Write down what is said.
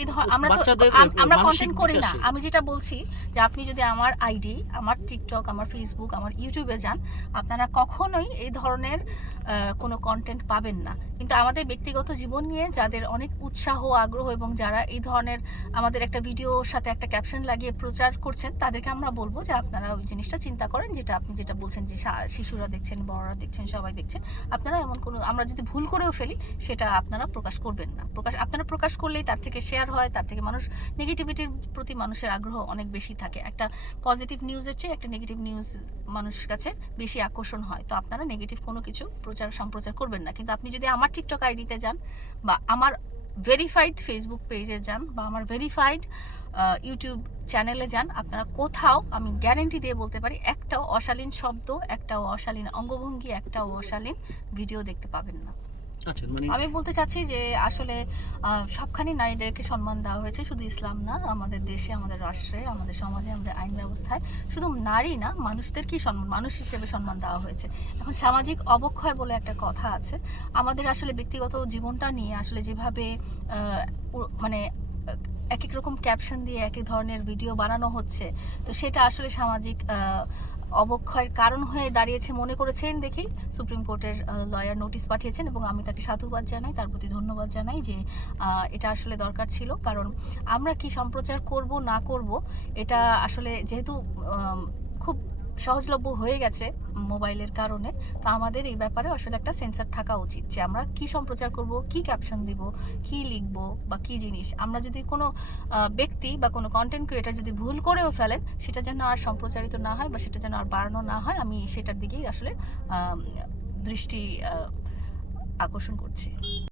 এই আমরা কন্টেন্ট করি না। আমি যেটা বলছি যে আপনি যদি আমার আইডি, আমার টিকটক, আমার ফেসবুক, আমার ইউটিউবে যান, আপনারা কখনোই এই ধরনের কোনো কন্টেন্ট পাবেন না। কিন্তু আমাদের ব্যক্তিগত জীবন নিয়ে যাদের অনেক উৎসাহ, আগ্রহ এবং যারা এই ধরনের আমাদের একটা ভিডিওর সাথে একটা ক্যাপশন লাগিয়ে প্রচার করছেন, তাদেরকে আমরা বলবো যে আপনারা ওই জিনিসটা চিন্তা করেন, যেটা আপনি যেটা বলছেন যে শিশুরা দেখছেন, বড়রা দেখছেন, সবাই দেখছেন। আপনারা এমন কোনো, আমরা যদি ভুল করেও ফেলি সেটা আপনারা প্রকাশ করবেন না। আপনারা প্রকাশ করলেই তার থেকে শেয়ার হয়, তার থেকে মানুষ নেগেটিভিটির প্রতি মানুষের আগ্রহ অনেক বেশি থাকে। একটা পজিটিভ নিউজের চেয়ে একটা নেগেটিভ নিউজ মানুষের কাছে বেশি আকর্ষণ হয়। তো আপনারা নেগেটিভ কোনো কিছু সম্প্রচার করবেন না। কিন্তু আপনি যদি আমার টিকটক আইডিতে যান বা আমার ভেরিফাইড ফেসবুক পেজে যান বা আমার ভেরিফাইড ইউটিউব চ্যানেলে যান, আপনারা কোথাও, আমি গ্যারেন্টি দিয়ে বলতে পারি, একটাও অশালীন শব্দ, একটাও অশালীন অঙ্গভঙ্গি, একটাও অশালীন ভিডিও দেখতে পাবেন না। আমি বলতে চাচ্ছি যে আসলে সবখানে নারীদেরকে সম্মান দেওয়া হয়েছে, শুধু ইসলাম না, আমাদের দেশে, আমাদের রাষ্ট্রে, আমাদের সমাজে, আমাদের আইন ব্যবস্থায় শুধু নারী না, মানুষদেরকেই মানুষ হিসেবে সম্মান দেওয়া হয়েছে। এখন সামাজিক অবক্ষয় বলে একটা কথা আছে। আমাদের আসলে ব্যক্তিগত জীবনটা নিয়ে আসলে যেভাবে মানে এক এক রকম ক্যাপশন দিয়ে এক এক ধরনের ভিডিও বানানো হচ্ছে, তো সেটা আসলে সামাজিক অবক্ষয়ের কারণ হয়ে দাঁড়িয়েছে মনে করেছেন দেখি সুপ্রিম কোর্টের লয়ার নোটিশ পাঠিয়েছেন, এবং আমি তাকে সাধুবাদ জানাই, তার প্রতি ধন্যবাদ জানাই যে এটা আসলে দরকার ছিল। কারণ আমরা কি সম্প্রচার করব না করব, এটা আসলে যেহেতু খুব সহজলভ্য হয়ে গেছে মোবাইলের কারণে, তো আমাদের এই ব্যাপারে আসলে একটা সেন্সার থাকা উচিত যে আমরা কি সম্প্রচার করব, কি ক্যাপশন দিব, কি লিখব বা কি জিনিস। আমরা যদি কোনো ব্যক্তি বা কোনো কন্টেন্ট ক্রিয়েটার যদি ভুল করেও ফেলেন, সেটা যেন আর সম্প্রচারিত না হয় বা সেটা যেন আর বাড়ানো না হয়, আমি সেটার দিকেই আসলে দৃষ্টি আকর্ষণ করছি।